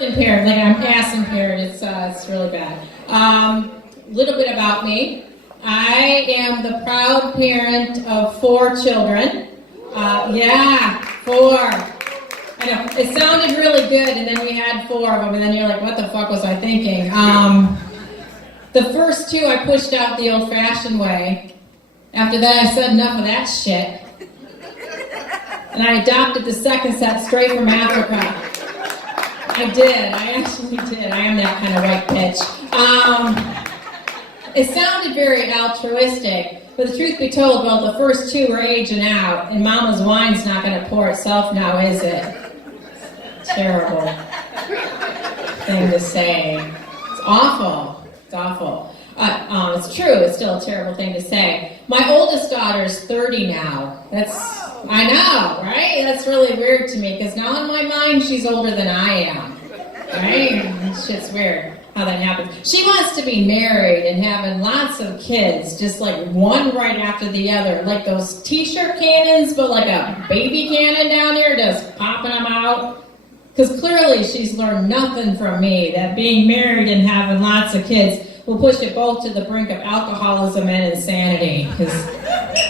Impaired, like I'm ass impaired. It's really bad. Little bit about me. I am the proud parent of 4 children. Yeah, 4. I know it sounded really good, and then we had 4 of them, and then you're like, what the fuck was I thinking? The first 2 I pushed out the old-fashioned way. After that, I said enough of that shit, and I adopted the second set straight from Africa. I did. I actually did. I am that kind of white bitch. It sounded very altruistic, but the truth be told, well, the first 2 were aging out, and Mama's wine's not going to pour itself now, is it? Terrible thing to say. It's awful. It's awful. It's true. It's still a terrible thing to say. My oldest daughter's 30 now. I know, right? That's really weird to me, because now in my mind, she's older than I am, right? Shit's weird how that happens. She wants to be married and having lots of kids, just like one right after the other, like those t-shirt cannons, but like a baby cannon down there, just popping them out. Because clearly she's learned nothing from me, that being married and having lots of kids will push it both to the brink of alcoholism and insanity, because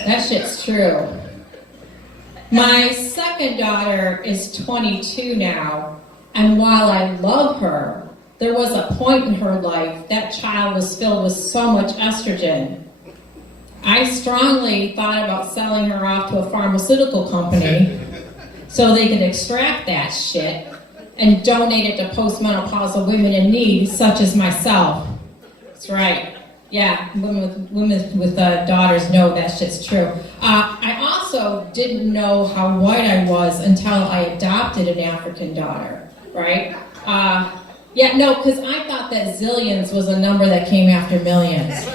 that shit's true. My second daughter is 22 now, and while I love her, there was a point in her life that child was filled with so much estrogen. I strongly thought about selling her off to a pharmaceutical company so they could extract that shit and donate it to postmenopausal women in need, such as myself. That's right. Yeah, women with daughters know that shit's true. I also didn't know how white I was until I adopted an African daughter, right? Because I thought that zillions was a number that came after millions.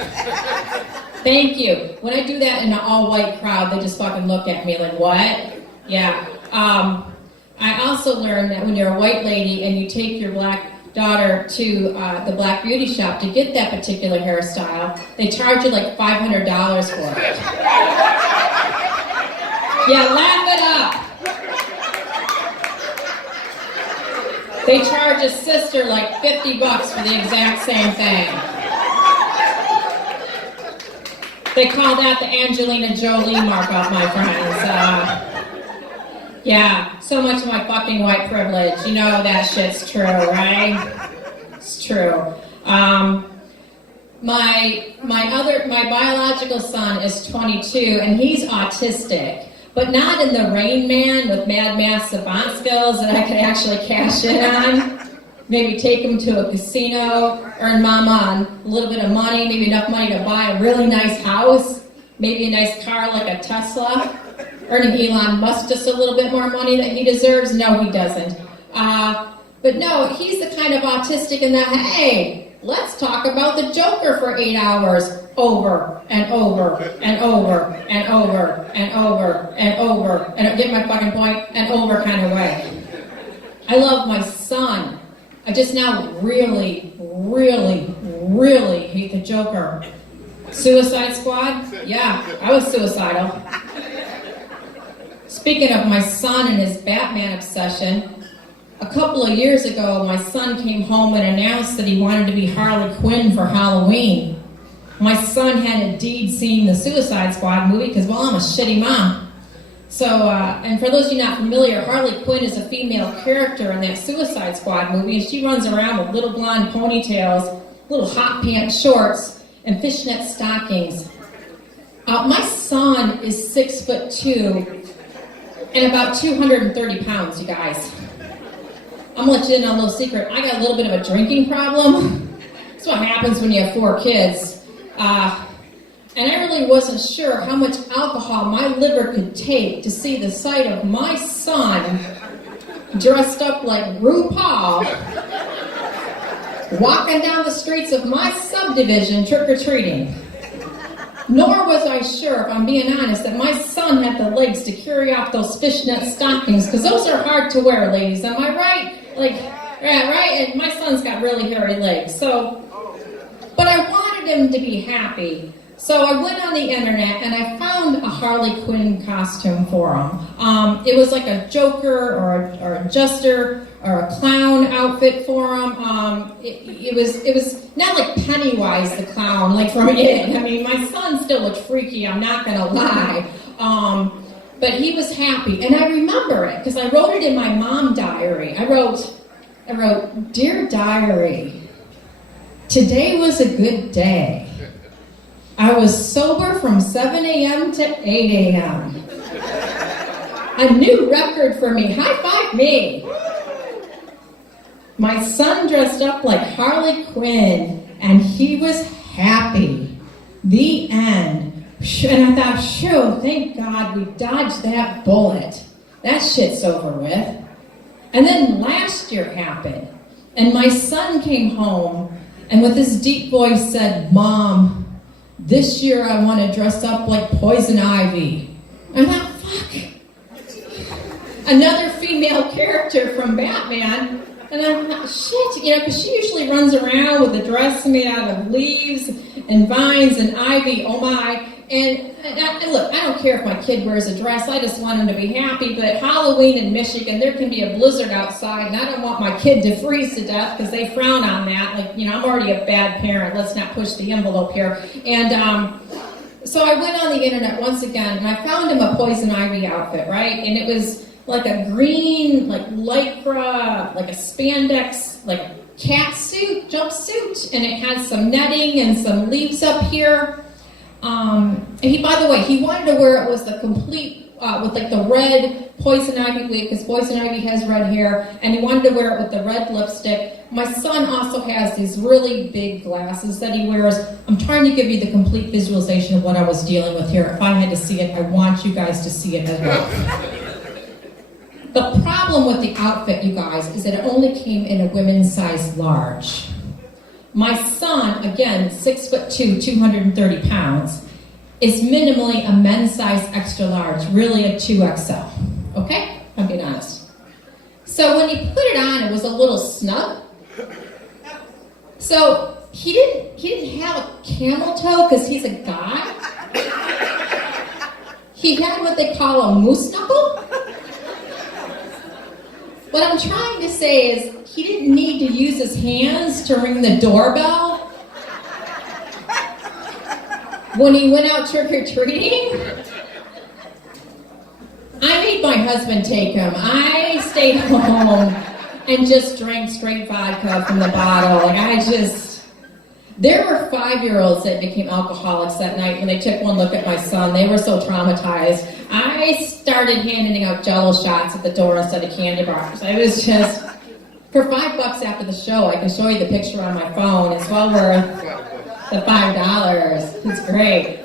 Thank you. When I do that in an all-white crowd, they just fucking look at me like, what? Yeah. I also learned that when you're a white lady and you take your black daughter to the black beauty shop to get that particular hairstyle, they charge you like $500 for it. Yeah, laugh it up. They charge a sister like $50 for the exact same thing. They call that the Angelina Jolie markup, my friends. Yeah, so much of my fucking white privilege. You know that shit's true, right? It's true. My biological son is 22, and he's autistic, but not in the Rain Man with Mad Math savant skills that I could actually cash in on. Maybe take him to a casino, earn Mama a little bit of money, maybe enough money to buy a really nice house, maybe a nice car like a Tesla. Earning Elon Musk just a little bit more money that he deserves? No, he doesn't. But no, he's the kind of autistic in that, hey, let's talk about the Joker for 8 hours, over and over and over and over and over and over, and get my fucking point, and over kind of way. I love my son. I just now really, really, really hate the Joker. Suicide Squad? Yeah, I was suicidal. Speaking of my son and his Batman obsession, a couple of years ago, my son came home and announced that he wanted to be Harley Quinn for Halloween. My son had indeed seen the Suicide Squad movie because, well, I'm a shitty mom. So, and for those of you not familiar, Harley Quinn is a female character in that Suicide Squad movie, and she runs around with little blonde ponytails, little hot pants shorts, and fishnet stockings. My son is 6'2", and about 230 pounds, you guys. I'm gonna let you in on a little secret. I got a little bit of a drinking problem. That's what happens when you have 4 kids. And I really wasn't sure how much alcohol my liver could take to see the sight of my son dressed up like RuPaul walking down the streets of my subdivision trick-or-treating. Nor was I sure, if I'm being honest, that my son had the legs to carry off those fishnet stockings, because those are hard to wear, ladies. Am I right? Like, yeah, right? And my son's got really hairy legs. So, but I wanted him to be happy. So I went on the internet and I found a Harley Quinn costume for him. It was like a Joker or a Jester or a clown outfit for him. It was not like Pennywise the clown, like from It. I mean, my son still looked freaky, I'm not gonna lie. But he was happy, and I remember it because I wrote it in my mom diary. I wrote, "Dear diary, today was a good day. I was sober from 7 a.m. to 8 a.m. A new record for me. High five me. My son dressed up like Harley Quinn, and he was happy. The end." And I thought, shoo, thank God we dodged that bullet. That shit's over with. And then last year happened, and my son came home, and with his deep voice said, "Mom, this year I want to dress up like Poison Ivy." And I thought, fuck. Another female character from Batman. And I thought, shit, because she usually runs around with a dress made out of leaves and vines and ivy, oh my. And look, I don't care if my kid wears a dress, I just want him to be happy, but Halloween in Michigan, there can be a blizzard outside, and I don't want my kid to freeze to death because they frown on that. Like, I'm already a bad parent, let's not push the envelope here. And so I went on the internet once again, and I found him a Poison Ivy outfit, right? And it was like a green, like lycra, like a spandex, like cat suit, jumpsuit, and it had some netting and some leaves up here. And by the way, he wanted to wear it was the complete, with like the red Poison Ivy wig, because Poison Ivy has red hair, and he wanted to wear it with the red lipstick. My son also has these really big glasses that he wears. I'm trying to give you the complete visualization of what I was dealing with here. If I had to see it, I want you guys to see it as well. The problem with the outfit, you guys, is that it only came in a women's size large. My son, again, 6'2", 230 pounds, is minimally a men's size extra large, really a 2XL. Okay? I'm being honest. So when he put it on, it was a little snug. So he didn't have a camel toe because he's a guy. He had what they call a moose knuckle. What I'm trying to say is he didn't need to use his hands to ring the doorbell when he went out trick-or-treating. I made my husband take him. I stayed home and just drank straight vodka from the bottle. There were 5-year-olds that became alcoholics that night when they took one look at my son. They were so traumatized. I started handing out Jell-O shots at the door instead of candy bars. It was just, for $5 after the show, I can show you the picture on my phone. It's well worth the $5. It's great.